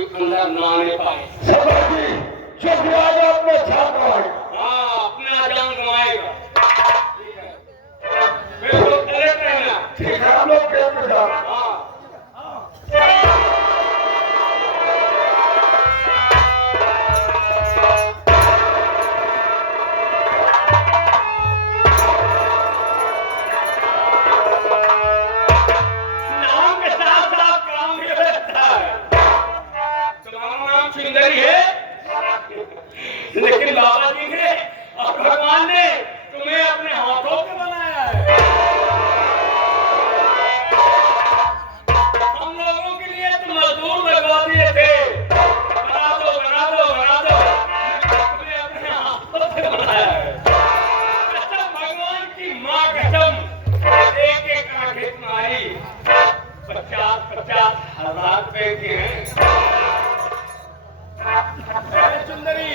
कोई अंदर ना आने पाए। सरदार जी जो भी आएगा अपने जान गवाएगा। हाँ, अपना जान गवाएगा। बिल्कुल अलर्ट रहना। ठीक है, हम लोग गेट में जा। हाँ। नाम के साथ साथ काम भी रहता है। तुम्हारा नाम सुंदरी है, लेकिन बाबा जी ने और भगवान ने तुम्हें अपने हाथों से बनाया है। हम लोगों के लिए तुम मजदूर लगवा दिए थे, बना दो बना दो बना दो, तुम्हें अपने हाथों से बनाया है। कसम भगवान की माँ कसम, एक एक आंखें तुम्हारी 50-50 हजार रुपए की हैं। सुंदरी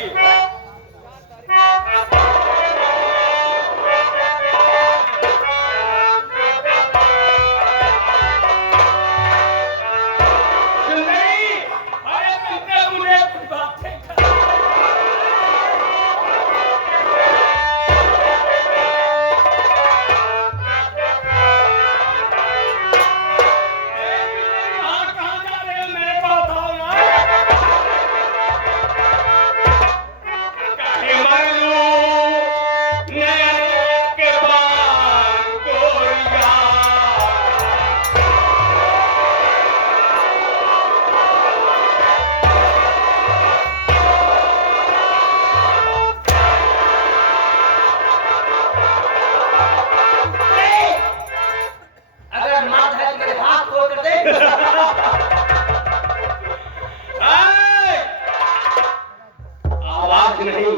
आवाज नहीं,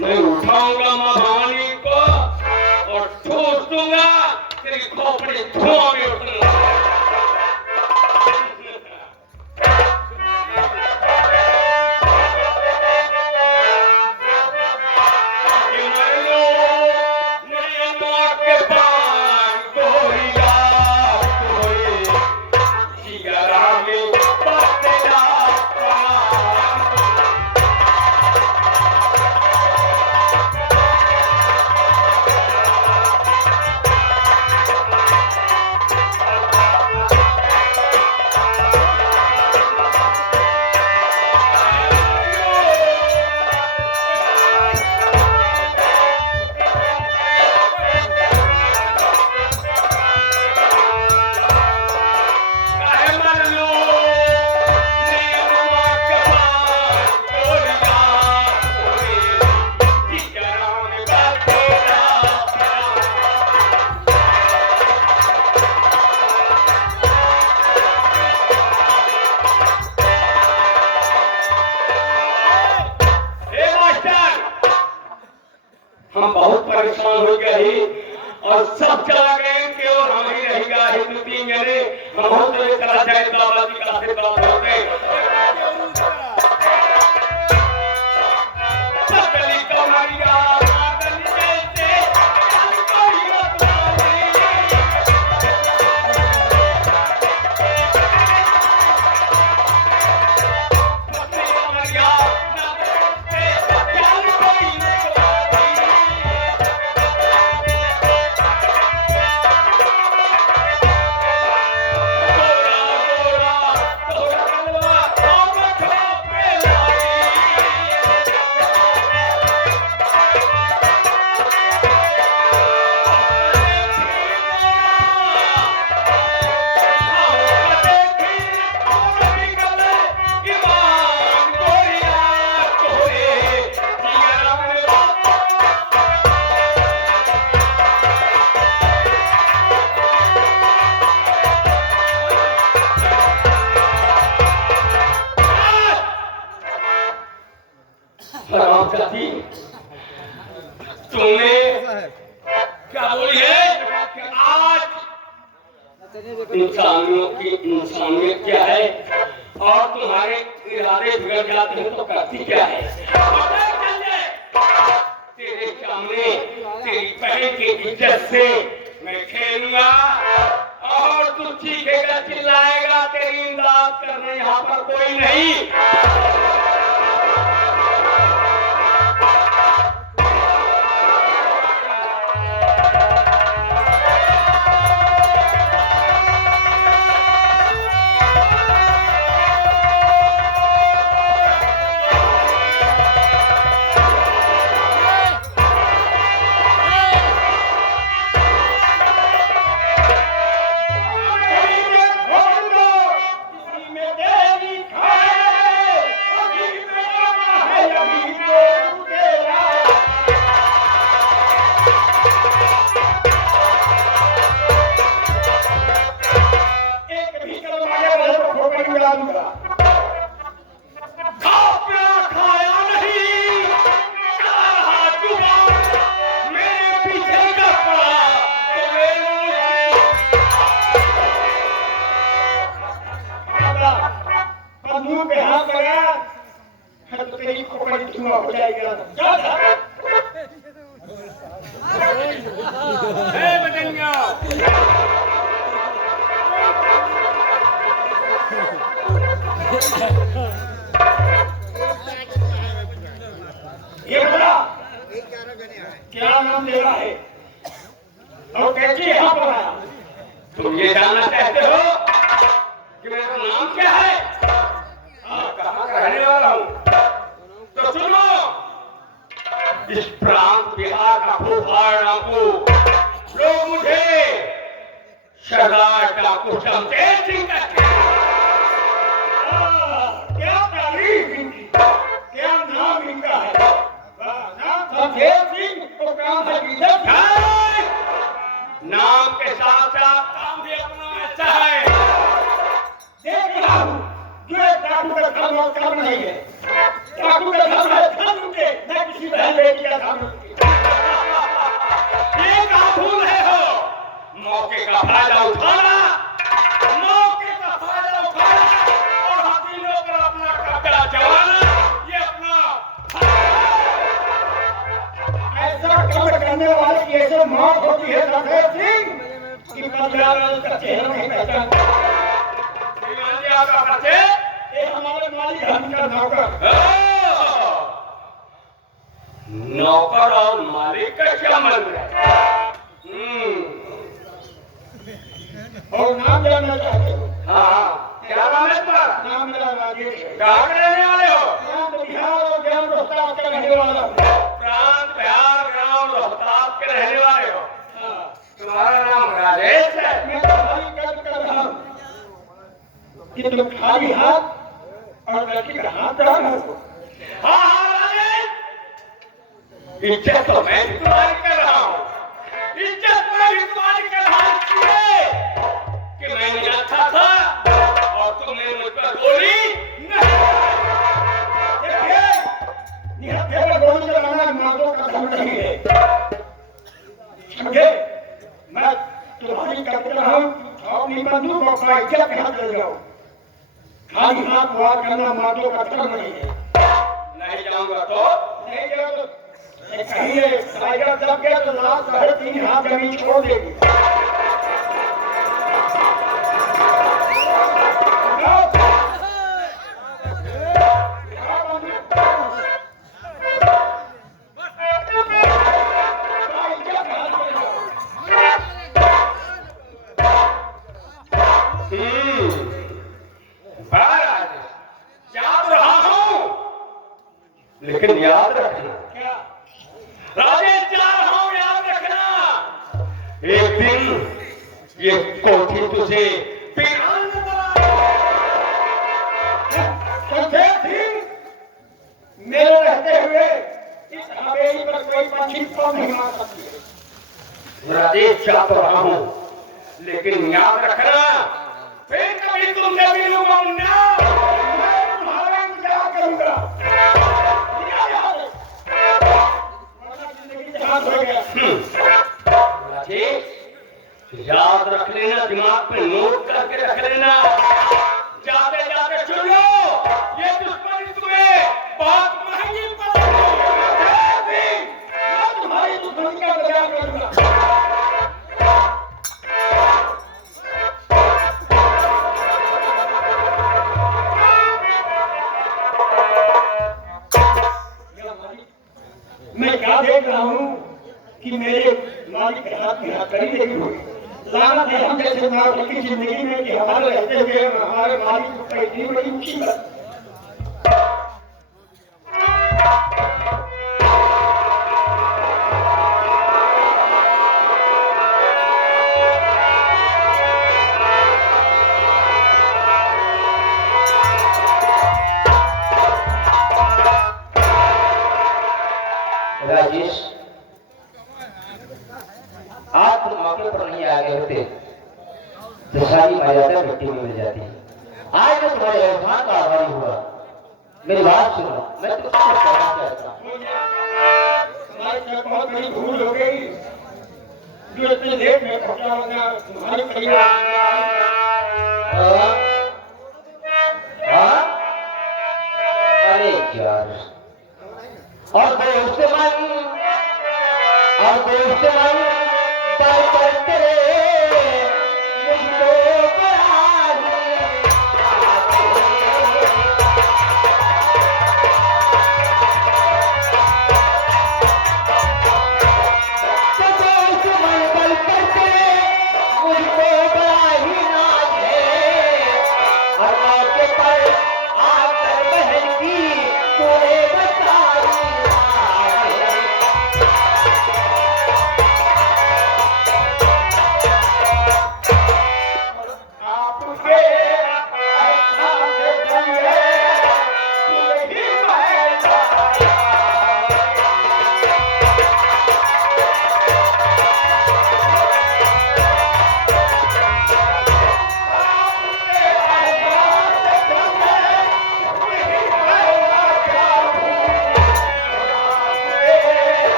मैं उठाऊंगा माँ भवानी को और ठूस दूंगा, तेरी खोपड़ी धुआं में उठूंगा। हम बहुत परेशान हो गए और सब चला गए, केवल हम ही रह गए। 2-3 जने हम तो चला जाए, बाबा जी का आशीर्वाद होते। जाती तुमने क्या बोली है कि आज इंसानियों की इंसानियत क्या है और तुम्हारे इरादे बिगड़ जाते हैं तो करती क्या है। तेरे सामने तेरी बहन की इज्जत से मैं खेलूंगा और तू चीखेगा चिल्लाएगा, तेरी इमदाद करने यहाँ पर कोई नहीं। ये बता क्या नाम तेरा है और कैसे यहाँ पर आया? तुम ये जानना चाहते हो कि मेरा नाम क्या है? हाँ, कहाँ का रहने वाला हूँ? तो सुनो, इस प्रांत बिहार का भूभार डाकू लोग मुझे सरदार डाकू शमशेर सिंह कहते हैं। क्या तारीफ इनकी, क्या नाम इनका है? नाम शमशेर सिंह तो काम है विजय सिंह। नाम के साथ साथ काम भी अपना ऐसा है। देख रहा हूँ जो एक डाकू का धर्म और कर्म नहीं है। डाकू का धर्म है धर्म के, न किसी बहन बेटी का धर्म के। ये कहाँ भूल रहे हो? मौके का फायदा उठाना, मौके का फायदा उठाना और हथेलियों पर अपना कब्जा जमाना, ये अपना ऐसा कर्म करने वाले की ऐसे मौत होती है शमशेर सिंह कि पंजाब का चेहरा नहीं पहचानता। आपका परिचय? ये हमारे मालिक हम का नौकर। नौकर और मालिक का क्या मतलब है? और नाम जानना चाहते हो? हाँ, क्या नाम है तुम्हारा? नाम मेरा राजेश है। कहाँ के रहने वाले हो? प्रांत बिहार और ग्राम रोहतास का रहने वाला हूँ। प्रांत बिहार ग्राम रोहतास के रहने वाले हो? तुम्हारा नाम राजेश है? मैं तुम्हारी कदर कर रहा हूँ कि तुम खाली हाथ और लड़की का हाथ डाल हो। हाँ राजेश, इज्जत तो मैं भी तुम्हारी कर रहा हूँ। इज्जत मैं भी तुम्हारी कर रहा हूँ इसलिए कि मैंने अच्छा था और तुमने मुझ पर गोली नहीं। देखिए, निहत्थे पर गोली चलाना मर्दों का धर्म नहीं है। समझे? मैं तुम्हारी कदर कर रहा हूँ, अपनी बंदूक और अपना इज्जत के हाथ ले जाओ। खाली हाथ वार करना मर्दों का धर्म नहीं है। नहीं जाऊंगा तो? नहीं जाओ तो कहीं टाइगर दब गया तो लाश 3.5 हाथ जमीन छोड़ देगी। याद रहा हूँ, लेकिन याद रखना क्या? राजेश जा रहा हूँ, याद रखना एक दिन ये कोठी तुझे पीड़ान शमशेर सिंह, मेरे रहते हुए इस हवेली पर कोई पंछी कम नहीं मार सकती है। राजेश जा तो रहा हूँ, लेकिन याद रखना फिर कभी तुमसे मिलूंगा मुन्ना। मैं तुम्हारा इंतजार करूंगा। जिंदगी जहां हो गया। राजेश, याद रख लेना, दिमाग पे नोट करके रख लेना। जाते जाते सुन लो, ये दुश्मनी तुम्हें बहुत महंगी पड़ेगी। मैं तुम्हारी दुश्मनी का बचाव करूंगा। रहा हूँ कि मेरे मालिक के हाथ में हथकड़ी लगी हुई। लानत है हम जैसे मानव की जिंदगी में कि हमारे रहते हुए हमारे मालिक को पैदी बड़ी मुसीबत। राजेश, आप तो मौके पर नहीं आ गए होते तो सारी मर्यादा मिट्टी में मिल जाती। आज मैं तुम्हारे एहसान का आभारी हुआ। मेरी बात सुनो, मैं तुमसे कुछ कहना चाहता हूँ। हमारे साथ बहुत बड़ी भूल हो गई जो इतने लेट में पहुंचा होगा तुम्हारे परिवार। अरे यार, और दोस्त मन पर तेरे मुझको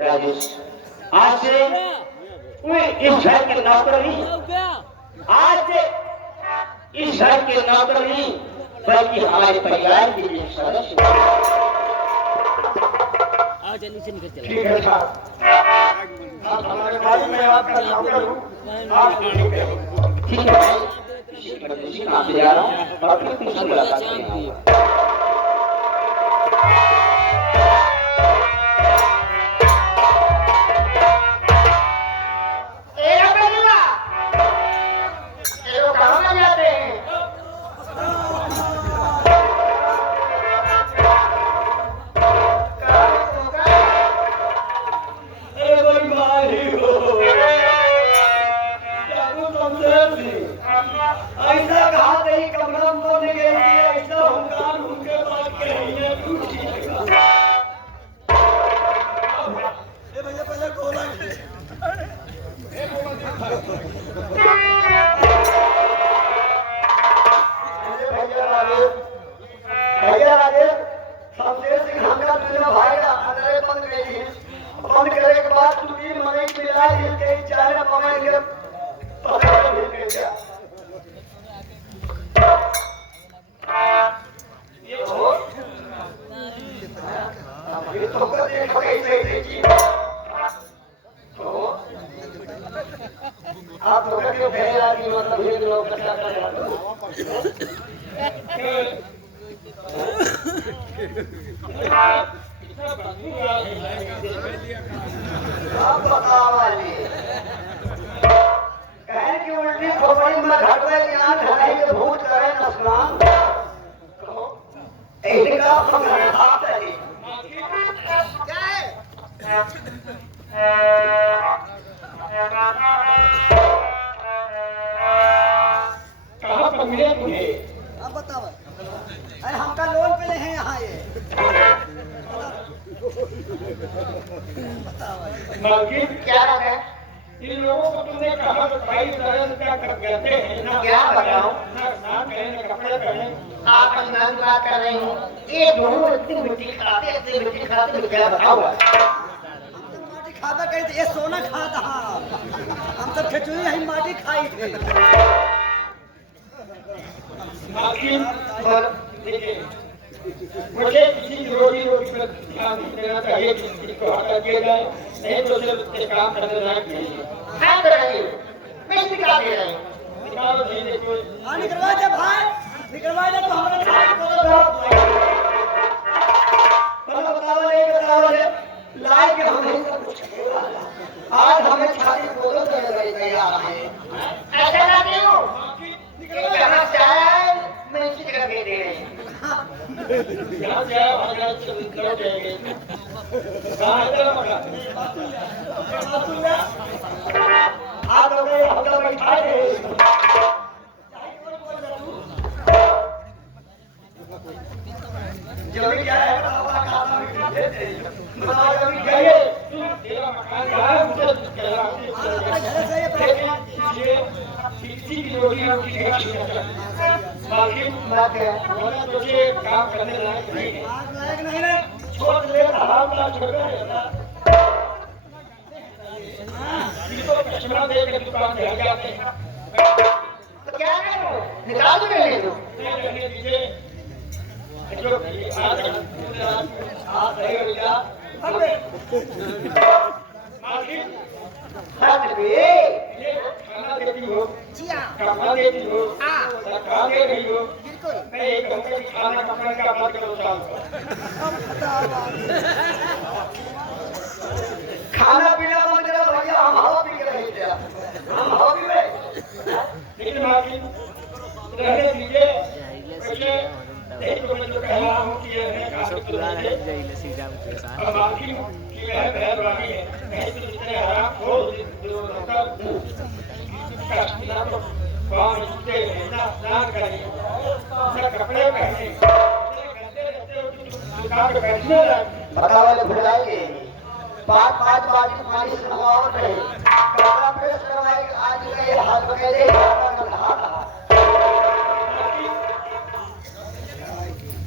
राजेश, आज से इस घर के नौकर नहीं, आज से इस घर के नौकर नहीं बल्कि हमारे परिवार के लिए सदस्य। ठीक है साहब, आप हमारे बारे में आपका नौकर हूँ, आप ठीक है भाई, किसी काम से जा रहा हूँ और फिर तुमसे मुलाकात करेंगे। ऐसा कहा कहीं कमरा में गए ऐसा हुनकार उनके पास भैया राजेश सबसे सिंघांगा दुनिया भाएगा अंदर बंद गई है। बंद करे के बाद तू तीन महीने की मिला के चाहे ना पवाएंगे पता नहीं क्या ये हो अब ये तो कर देखो कैसे देखिए तो आप लोग के भेड़ आदमी मतलब एक लोग इकट्ठा कर आप बतावाली कहे कि उल्टी खोपड़ी में घर में यहाँ ढलाई के भूत करे न स्नान इनका पंखा चली कहाँ पर मिले तुम्हें? अब बताओ। अरे हमका लोन पे ले हैं यहाँ ये। मालकिन क्या बात है? इन लोगों को तुमने कहा तो भाई तरह से क्या कर करते हैं ना? क्या बताऊं? ना स्नान करें ना कपड़े पहने। आप अनजान बात कर रही हूँ। ये दोनों इतनी मिट्टी खाते तो क्या बताऊँ? माटी खाता कही थे, ये सोना खाता। हाँ हम सब खिचड़ी यही माटी खाई थे। मालकिन देखिए मुझे किसी रोजी रोटी पर ध्यान देना चाहिए कि इसको हटा दिया जाए, नहीं तो सिर्फ काम करने लायक नहीं है। हाँ कर रही हूँ, मैं निकाल दे रही हूँ। निकालो धीरे कोई हाँ निकलवा दे भाई, निकलवा दे तो हमारे साथ बोलो तो। चलो बताओ लाए कि हमें सब कुछ आज हमें छाती बोलो तो तैयार है। ऐसा ना क्यों? यहाँ से आया मैं इसी जगह दे दे रही हूँ। यहाँ से आया वहाँ चलो जाएंगे। कहाँ है तेरा मकान? आप लोग हमका बैठाए थे। जो भी क्या है हमारा खाता में दे दे। हमारा जो भी कहिए तेरा मकान कहाँ है? मुझे घर से ये किसी की रोटी रोटी मालकिन बात है। बोला तुझे काम करने लायक नहीं है। आग लायक नहीं रे। छोड़ ले हराम ना छोड़ इसको कचरा दे के दुकान पे जाते हैं। तो क्या करूं? निकाल दो ले लो। नहीं रहने दीजिए। जो आज रहेगा क्या? मालकिन हट बे। ये खाना देती हो, कपड़ा देती हो, खा दे रही हो। मैं एक घंटे की खाना कपड़ा का बात करो साल खाना पीना बंद करो भैया, हम हवा पी के रहे थे। हम हवा पी रहे। लेकिन मालकिन रहने दीजिए। वैसे नहीं तो मैं जो कह रहा हूँ कि ये है काम तो और मालकिन की वह मेहरबानी है। नहीं तो जितने हराम हो जो ना तो पाँव जूते ना स्नान करें ना कपड़े पहने गंदे रहते हो दुकान पे बैठने लगे। बता वाले भुलाएंगे। 5 बाल्टी पानी से नहावत रहे। कपड़ा प्रेस करवाए आज गए हाथ पकड़े नहा रहा।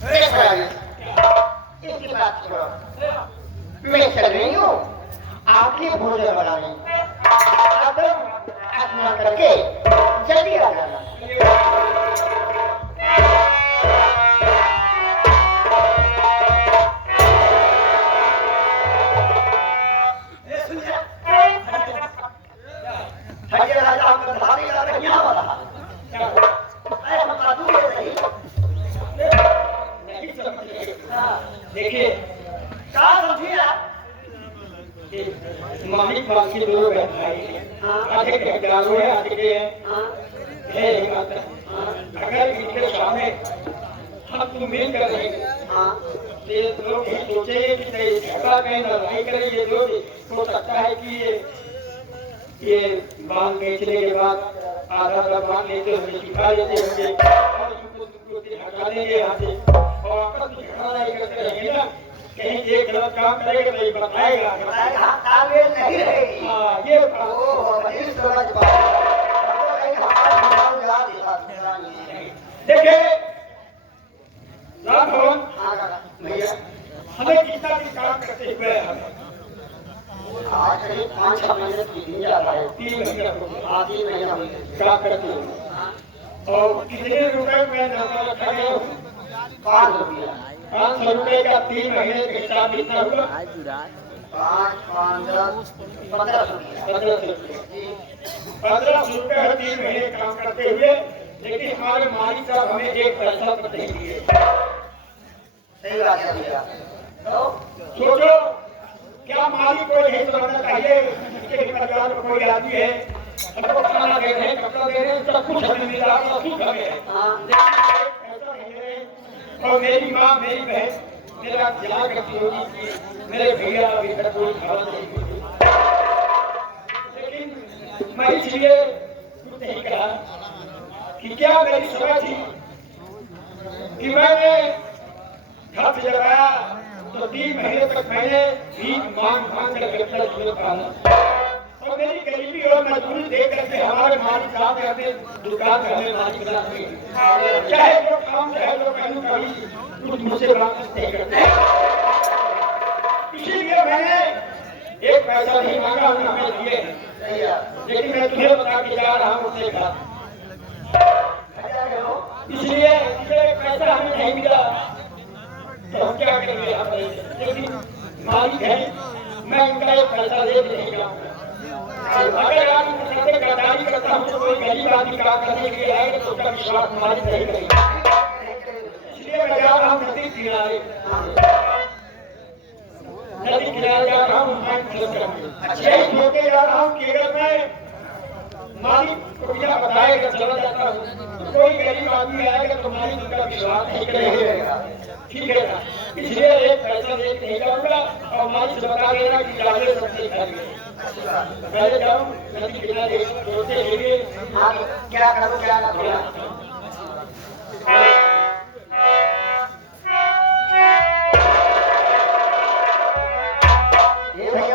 प्रेस कराइए। इसकी बात करो। मैं चल रही हूँ। आपकी भोजन बना रही हूँ। अब स्नान करके जल्दी आ जाना। हजे राजा हम धारी ला रहे हैं वाला। अरे हम कादू ले रही। नहीं समझ रहे। देखिए क्या समझिए आप? मालिक बाकी लोग हैं भाई। आधे ठेकेदारों हैं आधे हैं। ये बात है। अगर इनके सामने हम तुम मिल कर रहे ये लोग ये सोचेंगे कि नहीं झगड़ा करें लड़ाई करें। ये लोग हो सकता है कि ये बांध बेचने के बाद आधा बांध लेते होंगे सिखा लेते होंगे और तुमको हटा देंगे यहाँ से और आपस में झगड़ा नहीं करते रहेंगे ना। कहीं ये गलत काम करेगा तो ये बताएगा। तालमेल नहीं रहेगी। हाँ ये ओह बड़ी समझ बात। देखिए राम भवन भैया हमें कितना भी काम करते हुए आज करीब 5-6 महीने की दिन जा रहा है। 3 महीने हो गए आधी महीना हो गया। क्या करते हो और कितने रुपए में जमा रखा गया हो? 5 रुपया। 500 रुपए का 3 महीने का हिसाब कितना हुआ? 5, 5, 10, 15 रुपया। 1500 रुपये। 1500 रुपये हर 3 महीने काम करते हुए लेकिन हमारे मालिक साहब हमें 1 पैसा तक नहीं दिए। सही बात है भैया। तो सोचो क्या मालिक को यही समझना चाहिए इसके परिवार में कोई आदमी है हमको खाना दे रहे हैं कपड़ा दे रहे हैं सब कुछ हमें मिल रहा है सुख हमें है। हाँ लेकिन पैसा नहीं दे रहे और मेरी माँ मेरी बहन मेरा इंतजार करती होगी कि मेरे भैया अभी तक कोई खबर नहीं हुई। लेकिन मैं इसलिए कुछ नहीं कहा कि क्या मेरी समझ थी कि मैंने घर से लगाया तो 3 महीने तक मैंने भीख मांग कर अपना जीवन पाला और मेरी गरीबी और मजबूरी देख करके हमारे मालिक साहब ने अपने दुकान का हमें मालिक बना दिया। चाहे जो काम चाहे जो कहूँ कभी कुछ मुझसे वापस नहीं करते। इसीलिए मैंने एक पैसा नहीं मांगा उन्होंने हमें दिए, लेकिन मैं तुम्हें बता के जा रहा हूँ उससे का इसलिए एक पैसा हमें नहीं मिला तो हम क्या करेंगे यहाँ पर, लेकिन मालिक है मैं उनका एक पैसा दे नहीं जाऊँगा। अगर आप उनके साथ गद्दारी करता हूँ तो कोई गरीब आदमी काम करने के लिए आएगा तो उसका विश्वास मालिक नहीं करेगा। इसलिए मैं जा रहा हूँ नदी किनारे जा रहा हूँ यही सोच के जा रहा हूँ कि अगर मैं मालिक को बिना बताए अगर चला जाता हूँ तो कोई गरीब आदमी आएगा तो मालिक उनका विश्वास नहीं करेगा। ठीक है ना, इसलिए एक पैसा दे नहीं जाऊंगा और मालिक से बता देना कि जाले सबसे खाएंगे। पहले जाऊँ नदी किनारे सोचते हुए क्या करूँ क्या ना करूँ। ये भैया